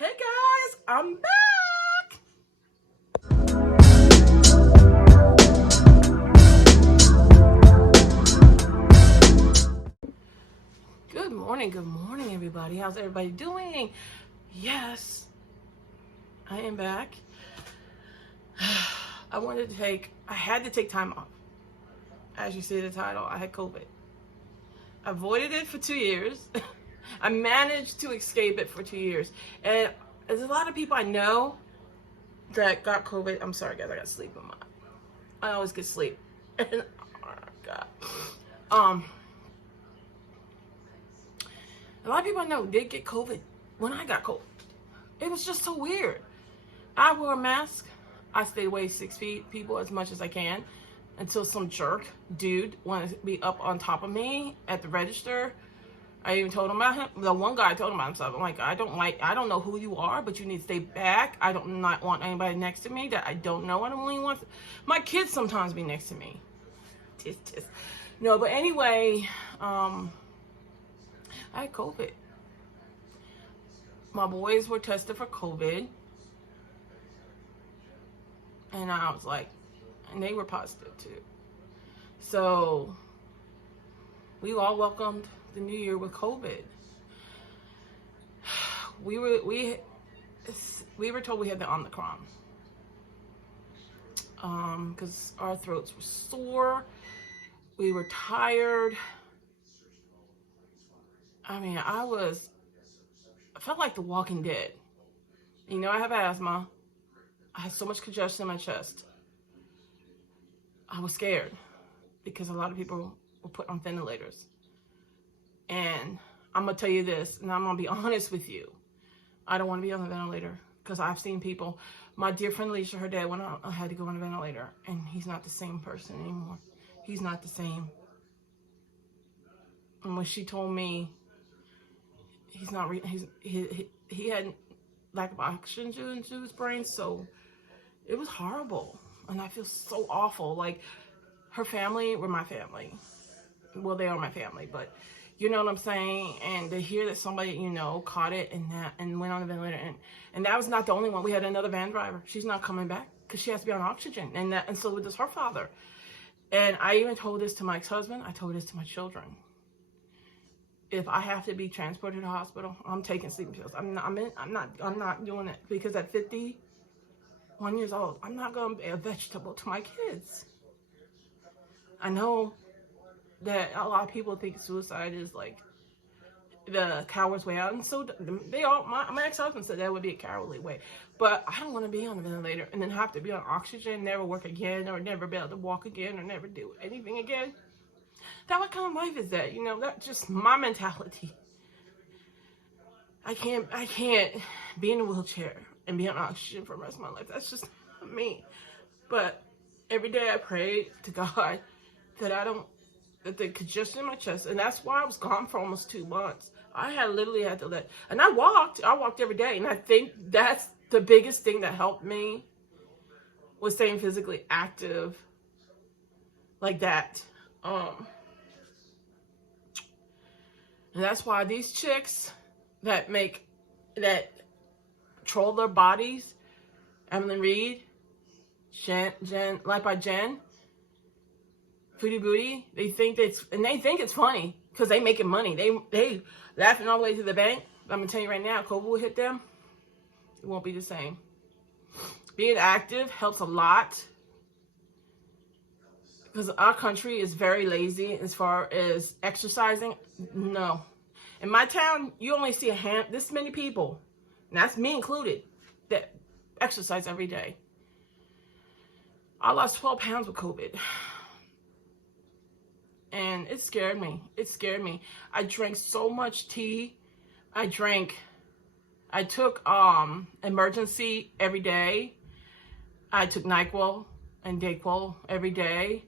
Hey guys, I'm back. Good morning everybody. How's everybody doing? Yes, I am back. I had to take time off. As you see in the title, I had COVID. I avoided it for 2 years. I managed to escape it for 2 years. And there's a lot of people I know that got COVID. I'm sorry guys, I got sleep in my, I always get sleep. And oh my God. A lot of people I know did get COVID when I got COVID. It was just so weird. I wore a mask. I stayed away 6 feet, people, as much as I can, until some jerk dude wanted to be up on top of me at the register. I even told him about him. The one guy told him about himself. I'm like, I don't know who you are, but you need to stay back. I don't not want anybody next to me that I don't know. I don't really want my kids sometimes be next to me. No, but anyway, I had COVID. My boys were tested for COVID. And I was like, and they were positive too. So we all welcomed the new year with COVID. We were told we had the Omicron. Because our throats were sore. We were tired. I mean, I felt like the Walking Dead. You know, I have asthma. I had so much congestion in my chest. I was scared because a lot of people were put on ventilators. And I'm going to tell you this, and I'm going to be honest with you. I don't want to be on the ventilator because I've seen people. My dear friend Alicia, her dad went out, I had to go on a ventilator, and he's not the same person anymore. He's not the same. And when she told me he's not, he had lack of oxygen to his brain, so it was horrible. And I feel so awful. Like, her family were my family. Well, they are my family, but you know what I'm saying? And to hear that somebody, you know, caught it and went on the ventilator, and that was not the only one. We had another van driver. She's not coming back because she has to be on oxygen, and so does her father. And I even told this to my ex-husband. I told this to my children. If I have to be transported to the hospital, I'm taking sleeping pills. I'm not doing it, because at 51 years old, I'm not going to be a vegetable to my kids. I know that a lot of people think suicide is like the coward's way out, and so they all. My ex-husband said that would be a cowardly way, but I don't want to be on a ventilator and then have to be on oxygen, never work again, or never be able to walk again, or never do anything again. What kind of life is that? You know, that's just my mentality. I can't be in a wheelchair and be on oxygen for the rest of my life. That's just not me. But every day I pray to God that the congestion in my chest, and that's why I was gone for almost 2 months. I literally had to and I walked every day. And I think that's the biggest thing that helped me, was staying physically active like that. And that's why these chicks that troll their bodies, Emily Reed, Jen, like by Jen, Foodie Booty, they think it's funny because they making money. They laughing all the way to the bank. I'm gonna tell you right now, COVID will hit them. It won't be the same. Being active helps a lot, because our country is very lazy as far as exercising. No. In my town, you only see this many people, and that's me included, that exercise every day. I lost 12 pounds with COVID. And it scared me. It scared me. I drank so much tea. I took emergency every day. I took NyQuil and DayQuil every day.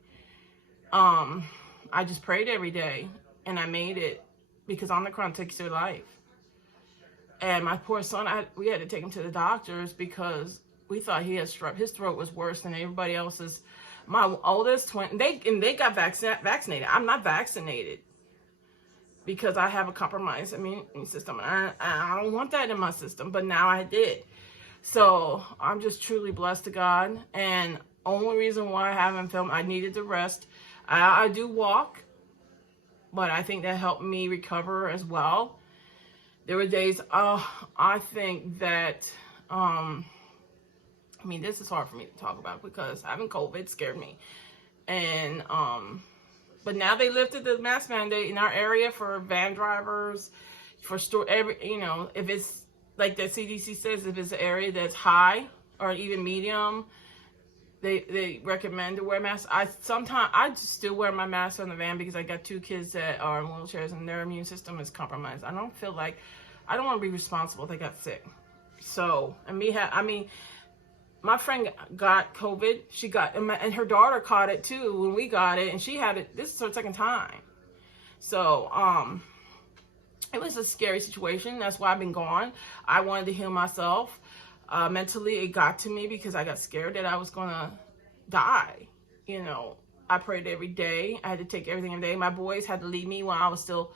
I just prayed every day, and I made it, because Omicron takes your life. And my poor son, we had to take him to the doctors because we thought he had strep. His throat was worse than everybody else's. My oldest twin, they got vaccinated. I'm not vaccinated. because I have a compromised immune system. And I don't want that in my system, but now I did. So I'm just truly blessed to God. And only reason why I haven't filmed, I needed to rest. I do walk, but I think that helped me recover as well. There were days, I think that, I mean, this is hard for me to talk about because having COVID scared me. And, but now they lifted the mask mandate in our area for van drivers, for store, if it's like the CDC says, if it's an area that's high or even medium, they recommend to wear masks. I just still wear my mask on the van because I got 2 kids that are in wheelchairs and their immune system is compromised. I don't want to be responsible if they got sick. So, my friend got COVID. And her daughter caught it too when we got it, and she had it. This is her second time. So, it was a scary situation. That's why I've been gone. I wanted to heal myself. Mentally, it got to me because I got scared that I was going to die. I prayed every day. I had to take everything every day. My boys had to leave me when I was still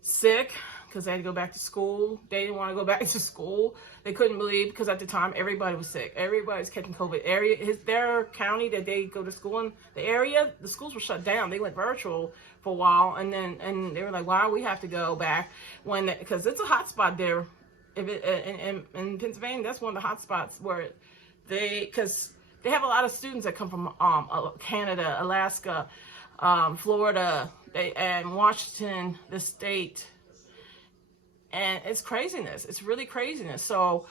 sick because they had to go back to school. They didn't want to go back to school. They couldn't believe, because at the time, everybody was sick. Everybody was catching COVID. Their county that they go to school in, the schools were shut down. They went virtual for a while, and they were like, "Why we have to go back?" Because it's a hot spot there. In Pennsylvania, that's one of the hot spots where because they have a lot of students that come from Canada, Alaska, Florida, and Washington, the state. And it's craziness. It's really craziness. So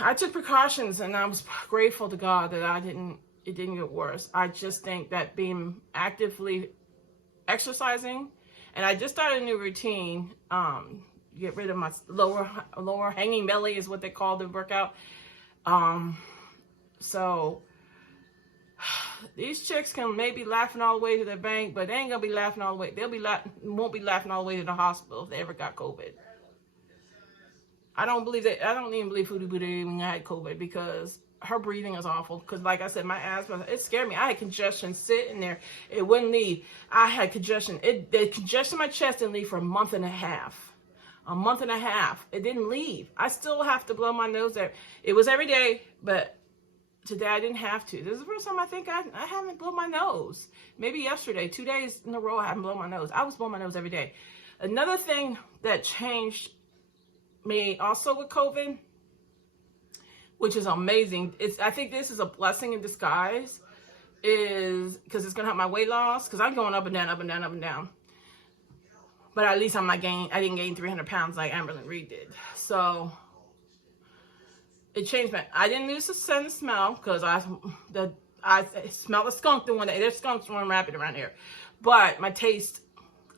I took precautions, and I was grateful to God that it didn't get worse. I just think that being actively exercising, and I just started a new routine, get rid of my lower hanging belly is what they call the workout. So these chicks can maybe laughing all the way to the bank, but they ain't gonna be laughing all the way. Won't be laughing all the way to the hospital if they ever got COVID. I don't even believe Foodie Booty even had COVID, because her breathing is awful. Because like I said, my asthma, it scared me. I had congestion sitting there. It wouldn't leave. I had congestion. The congestion in my chest didn't leave for a month and a half. It didn't leave. I still have to blow my nose there. It was every day, but today I didn't have to. This is the first time I think I haven't blown my nose. Maybe yesterday, 2 days in a row, I haven't blown my nose. I was blowing my nose every day. Another thing that changed me also with COVID, which is amazing, I think this is a blessing in disguise, is because it's gonna help my weight loss, because I'm going up and down, up and down, up and down. But at least I didn't gain 300 pounds like Amberlyn Reed did. So it changed I didn't lose the scent and smell, because I smelled the skunk the one day. There's skunks running rapid around here. But my taste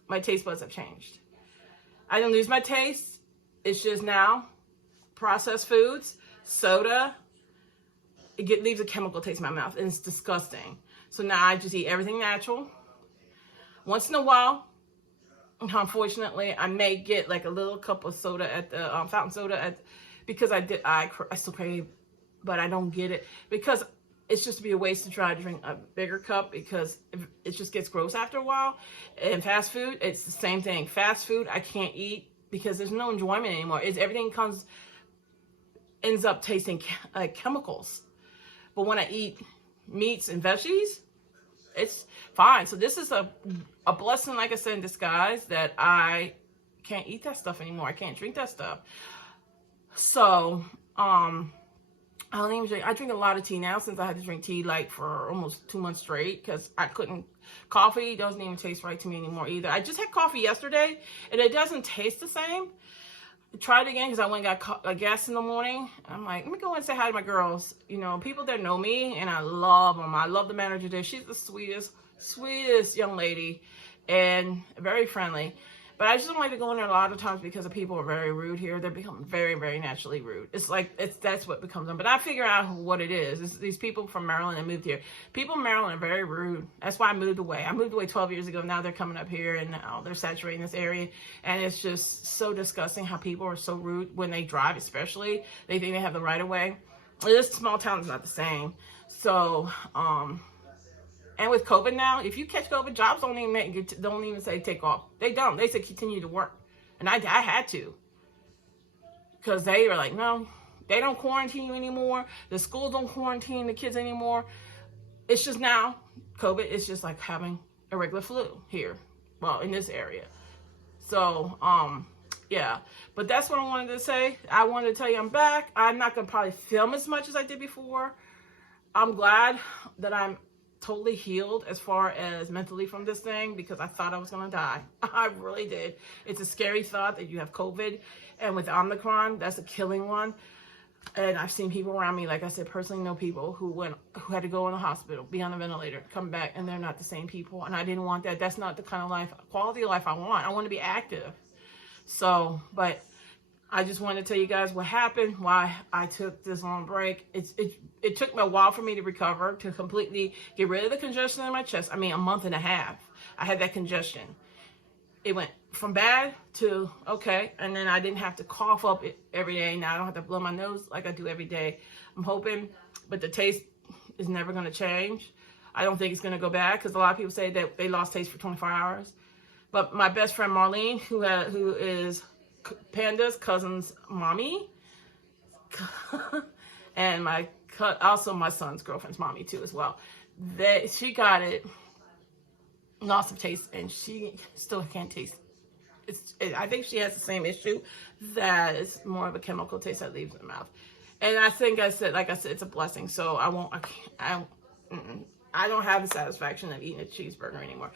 buds have changed. I didn't lose my taste. It's just now processed foods, soda, leaves a chemical taste in my mouth, and it's disgusting. So now I just eat everything natural. Once in a while, unfortunately, I may get like a little cup of soda at the fountain soda because I still crave, but I don't get it because it's just to be a waste to try to drink a bigger cup, because it just gets gross after a while. And fast food, it's the same thing. Fast food, I can't eat because there's no enjoyment anymore. Everything ends up tasting like chemicals. But when I eat meats and veggies, it's fine. So this is a blessing, like I said, in disguise, that I can't eat that stuff anymore. I can't drink that stuff. So, I don't even drink. I drink a lot of tea now, since I had to drink tea like for almost 2 months straight, because I couldn't. Coffee doesn't even taste right to me anymore either. I just had coffee yesterday, and it doesn't taste the same. I tried it again because I went and got a gas in the morning. I'm like, let me go and say hi to my girls. People that know me, and I love them. I love the manager there. She's the sweetest young lady, and very friendly. But I just don't like to go in there a lot of times because the people are very rude here. They become very, very naturally rude. That's what becomes them. But I figure out what it is. It's these people from Maryland that moved here. People in Maryland are very rude. That's why I moved away. I moved away 12 years ago. Now they're coming up here, and now they're saturating this area. And it's just so disgusting how people are so rude when they drive, especially. They think they have the right of way. This small town is not the same. So, And with COVID now, if you catch COVID, jobs don't even say take off. They don't. They say continue to work. And I had to. Because they were like, no, they don't quarantine you anymore. The schools don't quarantine the kids anymore. It's just now, COVID is just like having a regular flu here. Well, in this area. So, yeah. But that's what I wanted to say. I wanted to tell you I'm back. I'm not going to probably film as much as I did before. I'm glad that I'm totally healed as far as mentally from this thing, because I thought I was going to die. I really did. It's a scary thought that you have COVID, and with Omicron, that's a killing one. And I've seen people around me, like I said, personally know people who had to go in the hospital, be on a ventilator, come back, and they're not the same people. And I didn't want that. That's not the kind of quality of life I want. I want to be active. So, but I just wanted to tell you guys what happened, why I took this long break. It took me a while for me to recover, to completely get rid of the congestion in my chest. I mean, a month and a half. I had that congestion. It went from bad to okay, and then I didn't have to cough up every day. Now I don't have to blow my nose like I do every day. I'm hoping, but the taste is never going to change. I don't think it's going to go back, because a lot of people say that they lost taste for 24 hours. But my best friend Marlene, who is Panda's cousin's mommy, and also my son's girlfriend's mommy too as well. She got it, loss of taste, and she still can't taste. I think she has the same issue, that it's more of a chemical taste that leaves in the mouth. And I think like I said, it's a blessing. So I don't have the satisfaction of eating a cheeseburger anymore,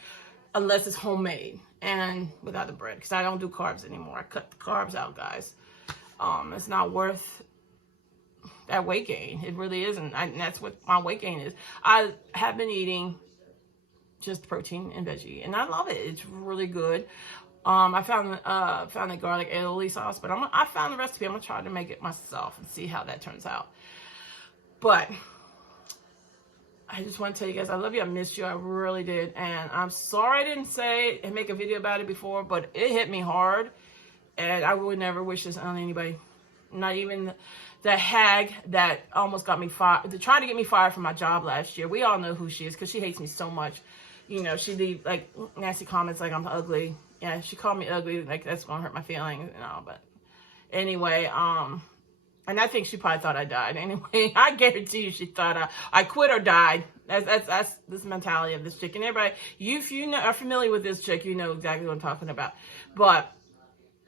unless it's homemade and without the bread, because I don't do carbs anymore. I cut the carbs out, guys. It's not worth that weight gain. It really isn't. And that's what my weight gain is. I have been eating just protein and veggie, and I love it. It's really good. I found a garlic aioli sauce, but I found the recipe. I'm gonna try to make it myself and see how that turns out. But I just want to tell you guys, I love you. I missed you. I really did. And I'm sorry I didn't say and make a video about it before, but it hit me hard. And I would never wish this on anybody. Not even the hag that almost got me fired, to try to get me fired from my job last year. We all know who she is, because she hates me so much. You know, she leave like nasty comments like I'm ugly. Yeah, she called me ugly. Like, that's going to hurt my feelings, you know. But anyway, and I think she probably thought I died. Anyway, I guarantee you she thought I quit or died. That's this mentality of this chick. And everybody, if you are familiar with this chick, you know exactly what I'm talking about. But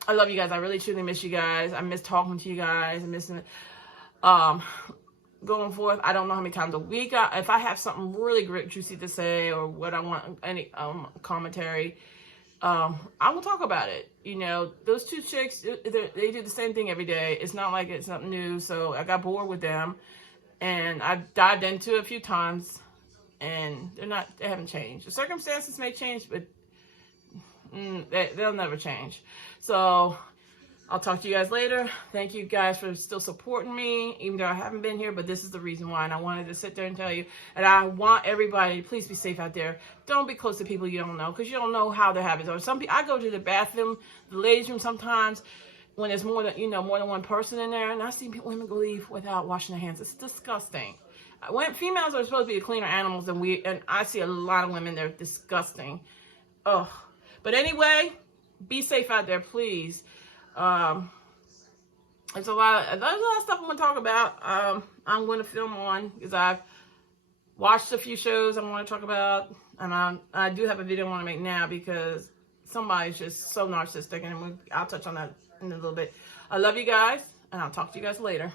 I love you guys. I really truly miss you guys. I miss talking to you guys. I miss going forth. I don't know how many times a week. If I have something really great, juicy to say, or what I want, any commentary, I will talk about it. You know, those two chicks, they do the same thing every day. It's not like it's something new. So I got bored with them, and I've dived into it a few times, and they haven't changed. The circumstances may change, but they'll never change. So I'll talk to you guys later. Thank you guys for still supporting me, even though I haven't been here, but this is the reason why, and I wanted to sit there and tell you. And I want everybody to please be safe out there. Don't be close to people you don't know, because you don't know how their habits are. Some people, I go to the bathroom, the ladies' room sometimes, when there's more than one person in there, and I see women leave without washing their hands. It's disgusting. When females are supposed to be cleaner animals than and I see a lot of women, they're disgusting. Ugh. But anyway, be safe out there, please. There's a lot of stuff I'm going to talk about. I'm going to film on, because I've watched a few shows I want to talk about, and I do have a video I want to make now, because somebody's just so narcissistic, and I'll touch on that in a little bit. I love you guys, and I'll talk to you guys later.